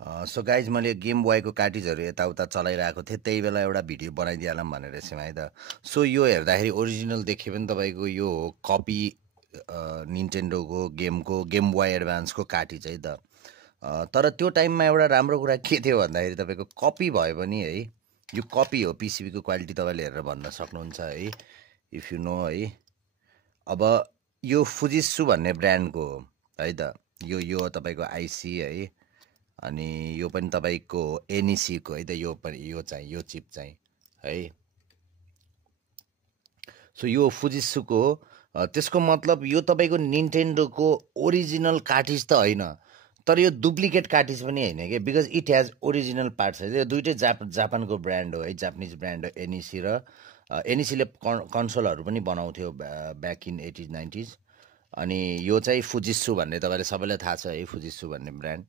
So guys मैले game बोयको कार्टिजहरू यताउता चलाइरहेको थिएँ, त्यही बेला एउटा भिडियो बनाइदिइहालौँ भनेर यसमा है त। सो यो हेर्दाखेरि ओरिजिनल देखे पनि तपाईँको यो हो कपी निन्टेन्डोको गेम बोय एडभान्सको कार्टिज है त। तर त्यो टाइममा एउटा राम्रो कुरा के थियो भन्दाखेरि तपाईँको कपी भए पनि है, यो कपी हो, पिसिबीको क्वालिटी तपाईँले हेरेर भन्न सक्नुहुन्छ है, इफ यु नो है। अब यो फुजित्सु भन्ने ब्रान्डको हो है त, यो तपाईँको आइसी है, अनि यो पनि तपाईँको एनइसीको है त, यो चिप चाहिँ है। सो यो फुजित्सुको हो, त्यसको मतलब यो तपाईँको निन्टेन्डोको ओरिजिनल कार्टिज त होइन, तर यो डुप्लिकेट कार्टिज पनि होइन क्या, because it has original parts है। यो दुइटै जापानको ब्रान्ड हो है, जापानिज ब्रान्ड हो एनइसी र एनइसीले कन्सोलहरू पनि बनाउँथ्यो ब्याक इन 80s 90s। अनि यो चाहिँ फुजित्सु भन्ने तपाईँले सबैलाई थाहा छ है, फुजित्सु भन्ने ब्रान्ड।